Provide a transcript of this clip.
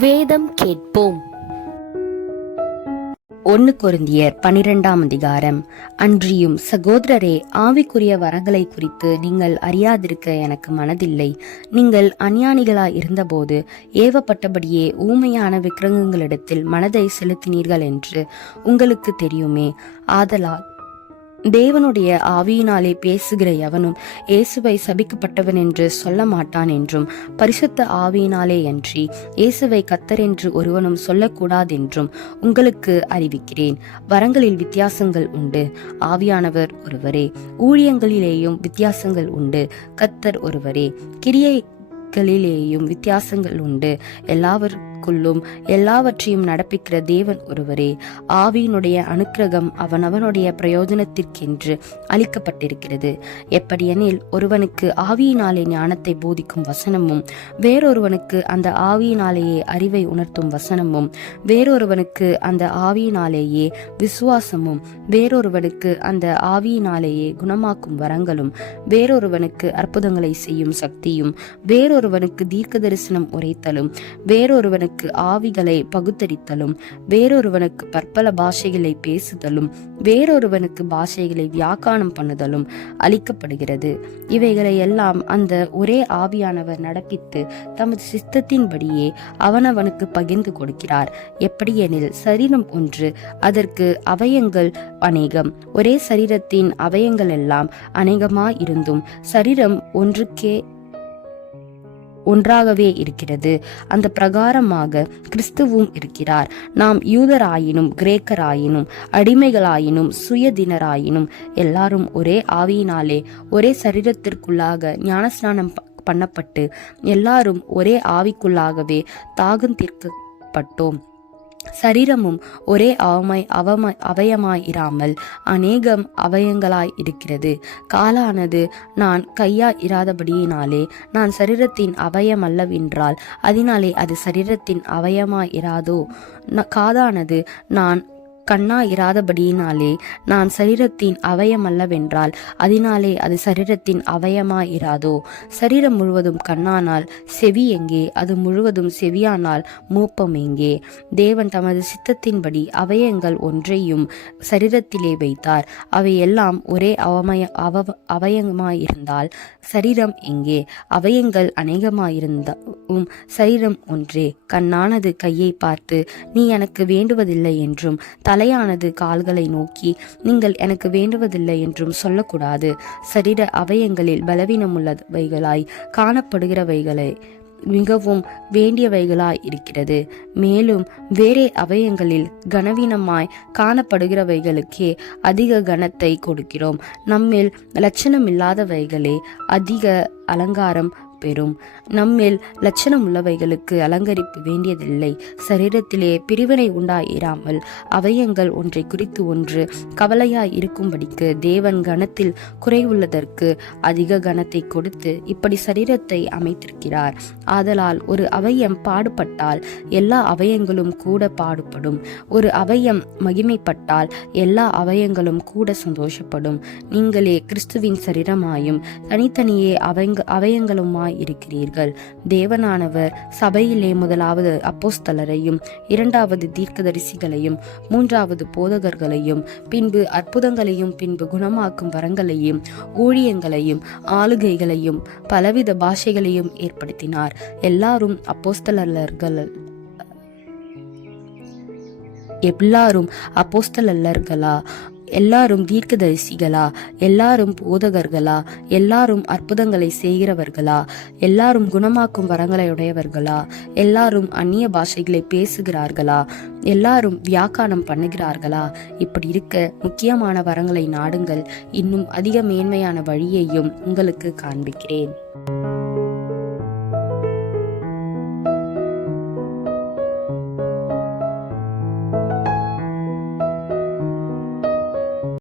வேதம் கேட்போம். ஒன்னு கொருந்தியர் பனிரெண்டாம் அதிகாரம். அன்றியும் சகோதரரே ஆவிக்குரிய வரங்களை குறித்து நீங்கள் அறியாதிருக்க எனக்கு மனதில்லை. நீங்கள் அஞ்ஞானிகளாய் இருந்தபோது ஏவப்பட்டபடியே ஊமையான விக்கிரகங்களிடத்தில் மனதை செலுத்தினீர்கள் என்று உங்களுக்கு தெரியுமே. ஆதலால் தேவனுடைய ஆவியினாலே பேசுகிற எவனும் இயேசுவை சபிக்கப்பட்டவன் என்று சொல்ல மாட்டான் என்றும் பரிசுத்த ஆவியினாலே அன்றி இயேசுவை கத்தர் என்று ஒருவனும் சொல்லக்கூடாதென்றும் உங்களுக்கு அறிவிக்கிறேன். வரங்களில் வித்தியாசங்கள் உண்டு ஆவியானவர் ஒருவரே. ஊழியங்களிலேயும் வித்தியாசங்கள் உண்டு கத்தர் ஒருவரே. கிரியைகளிலேயும் வித்தியாசங்கள் உண்டு எல்லாவருக்குள்ளும் எல்லாவற்றையும் நடப்பிக்கிற தேவன் ஒருவரே ஆவியினுடைய அனுக்கிரகம் அவனவனுடைய பிரயோஜனத்திற்கென்று அளிக்கப்பட்டிருக்கிறது. எப்படியெனில் ஒருவனுக்கு ஆவியினாலே ஞானத்தை போதிக்கும் வசனமும் வேறொருவனுக்கு அந்த ஆவியினாலேயே அறிவை உணர்த்தும் வசனமும் வேறொருவனுக்கு அந்த ஆவியினாலேயே விசுவாசமும் வேறொருவனுக்கு அந்த ஆவியினாலேயே குணமாக்கும் வரங்களும் வேறொருவனுக்கு அற்புதங்களை செய்யும் சக்தியும் வேறொருவனுக்கு தீர்க்க தரிசனம் உரைத்தலும் வேறொருவனுக்கு ஆவிகளை பகுத்தறித்தலும் வேறொருவனுக்கு பற்பல பாஷைகளை பேசுதலும் வேறொருவனுக்கு பாஷைகளை வியாக்கானம் பண்ணுதலும் அளிக்கப்படுகிறது. இவைகளை எல்லாம் அந்த ஒரே ஆவியானவர் நடப்பித்து தமது சித்தத்தின்படியே அவனவனுக்கு பகிர்ந்து கொடுக்கிறார். எப்படியெனில் சரீரம் ஒன்று அதற்கு அவயங்கள் அநேகம். ஒரே சரீரத்தின் அவயங்கள் எல்லாம் அநேகமாயிருந்தும் சரீரம் ஒன்றுக்கே ஒன்றாகவே இருக்கிறது. அந்த பிரகாரமாக கிறிஸ்துவும் இருக்கிறார். நாம் யூதராயினும் கிரேக்கராயினும் அடிமைகளாயினும் சுயதினராயினும் எல்லாரும் ஒரே ஆவியினாலே ஒரே சரீரத்திற்குள்ளாக ஞானஸ்நானம் ப- பண்ணப்பட்டு எல்லாரும் ஒரே ஆவிக்குள்ளாகவே தாகம் தீர்க்கப்பட்டோம் சரீரமும் ஒரே அவமை அவம அவயமாயிராமல் அநேகம் அவயங்களாய் இருக்கிறது. காலானது நான் கையா இராதபடியினாலே நான் சரீரத்தின் அவயம் அல்லவென்றால் அதனாலே அது சரீரத்தின் அவயமாய் இராதோ காதானது நான் கண்ணா இராதபடியினாலே நான் சரீரத்தின் அவயமல்லவென்றால் அதனாலே அது சரீரத்தின் அவயமா இராதோ? சரீரம் முழுவதும் கண்ணானால் செவி எங்கே? அது முழுவதும் செவியானால் மூப்பம் எங்கே? தேவன் தமது சித்தத்தின்படி அவயங்கள் ஒன்றையும் சரீரத்திலே வைத்தார். அவை எல்லாம் ஒரே அவமய அவ அவயமாயிருந்தால் சரீரம் எங்கே? அவயங்கள் உம் சரீரம் ஒன்றே. கண்ணானது கையை பார்த்து நீ எனக்கு வேண்டுவதில்லை என்றும் தலையானது கால்களை நோக்கி நீங்கள் எனக்கு வேண்டுவதில்லை என்றும் சொல்லக்கூடாது. சரீர அவயங்களில் பலவீனமுள்ளவைகளாய் காணப்படுகிறவைகளை மிகவும் வேண்டியவைகளாய் இருக்கிறது. மேலும் வேறே அவயங்களில் கனவீனமாய் காணப்படுகிறவைகளுக்கே அதிக கனத்தை கொடுக்கிறோம். நம்மில் லட்சணமில்லாதவைகளே அதிக அலங்காரம் பெறும். நம்மில் லட்சணம் உள்ளவைகளுக்கு அலங்கரிப்பு வேண்டியதில்லை. சரீரத்திலே பிரிவினை உண்டாயிராமல் அவயங்கள் ஒன்றை குறித்து ஒன்று கவலையாய் இருக்கும்படிக்கு தேவன் கணத்தில் குறைவுள்ளதற்கு அதிக கணத்தை கொடுத்து இப்படி சரீரத்தை அமைத்திருக்கிறார். ஆதலால் ஒரு அவயம் பாடுபட்டால் எல்லா அவயங்களும் கூட பாடுபடும். ஒரு அவயம் மகிமைப்பட்டால் எல்லா அவயங்களும் கூட சந்தோஷப்படும். நீங்களே கிறிஸ்துவின் சரீரமாயும் தனித்தனியே அவயங்க அவயங்களுமாய் இருக்கிறீர்கள் தேவனானவர் சபையிலே முதலாவது அப்போஸ்தலரையும் இரண்டாவது தீர்க்கதரிசிகளையும் மூன்றாவது போதகர்களையும் பின்பு அற்புதங்களையும் பின்பு குணமாக்கும் வரங்களையும் ஊழியங்களையும் ஆளுகைகளையும் பலவித பாஷைகளையும் ஏற்படுத்தினார். எல்லாரும் அப்போஸ்தலர்கள் எல்லாரும் அப்போஸ்தலர்களா? எல்லாரும் தீர்க்கதரிசிகளா? எல்லாரும் போதகர்களா? எல்லாரும் அற்புதங்களை செய்கிறவர்களா? எல்லாரும் குணமாக்கும் வரங்களை உடையவர்களா எல்லாரும் அந்நிய பாஷைகளை பேசுகிறார்களா? எல்லாரும் வியாக்கானம் பண்ணுகிறார்களா? இப்படி இருக்க முக்கியமான வரங்களை நாடுங்கள். இன்னும் அதிக மேன்மையான வழியையும் உங்களுக்கு காண்பிக்கிறேன்.